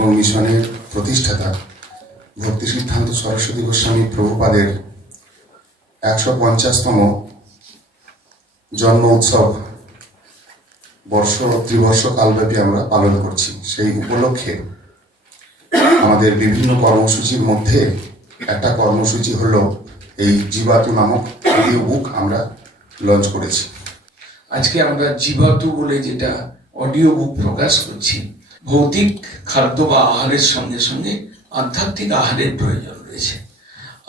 মিশনের প্রতিষ্ঠাতা ভক্তি সিদ্ধান্ত সরস্বতী গোস্বামী প্রভুপাদের একশো পঞ্চাশতম জন্ম উৎসব বর্ষ ত্রিবর্ষ কালব্যাপী আমরা পালন করছি। সেই উপলক্ষে আমাদের বিভিন্ন কর্মসূচির মধ্যে একটা কর্মসূচি হলো এই জীবাতু নামক অডিও বুক আমরা লঞ্চ করেছি। আজকে আমরা জীবাতু বলে যেটা অডিও বুক প্রকাশ করছি। ভৌতিক খাদ্য বা আহারের সঙ্গে সঙ্গে আধ্যাত্মিক আহারের প্রয়োজন রয়েছে।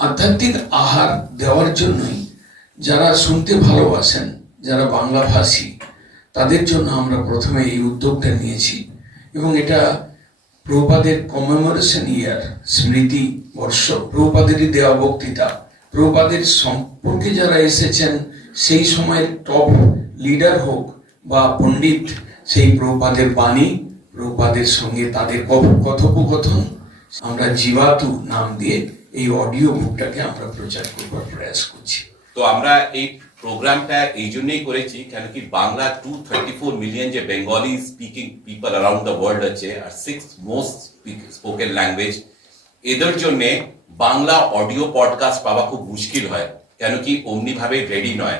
আধ্যাত্মিক আহার দেওয়ার জন্যই যারা শুনতে ভালোবাসেন, যারা বাংলা ভাষী তাদের জন্য আমরা প্রথমে এই উদ্যোগটা নিয়েছি এবং এটা প্রভুপাদের কমেমোরেশন ইয়ার স্মৃতি বর্ষ, প্রভুপাদেরই দেওয়া বক্তৃতা, প্রভুপাদের সম্পর্কে যারা এসেছেন, সেই সময়ের টপ লিডার হোক বা পণ্ডিত, সেই প্রভুপাদের বাণী প্রভুপাদের সঙ্গে তাদের কথোপকথন। আমরা জীবাতু নাম দিয়ে এই অডিও বুকটাকে আমরা প্রচার করবার প্রয়াস করছি। তো আমরা এই প্রোগ্রামটা এই জন্যই করেছি, কেন কি Bangla two thirty four million যে Bengali speaking people around the world আছে আর সিক্স মোস্ট স্পোকেন ল্যাঙ্গুয়েজ এদের জন্যে বাংলা অডিও পডকাস্ট পাওয়া খুব মুশকিল হয়, কেন কি অমনিভাবে রেডি নয়।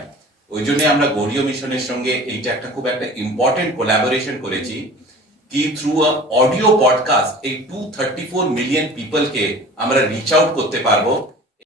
ওই জন্য আমরা গৌরীয় মিশনের সঙ্গে এইটা একটা খুব একটা ইম্পর্টেন্ট কোলাবোরেশন করেছি। কি থ্রু অডিও পডকাস্ট এই টু থার্টি ফোর মিলিয়ন পিপলকে আমরা রিচ আউট করতে পারব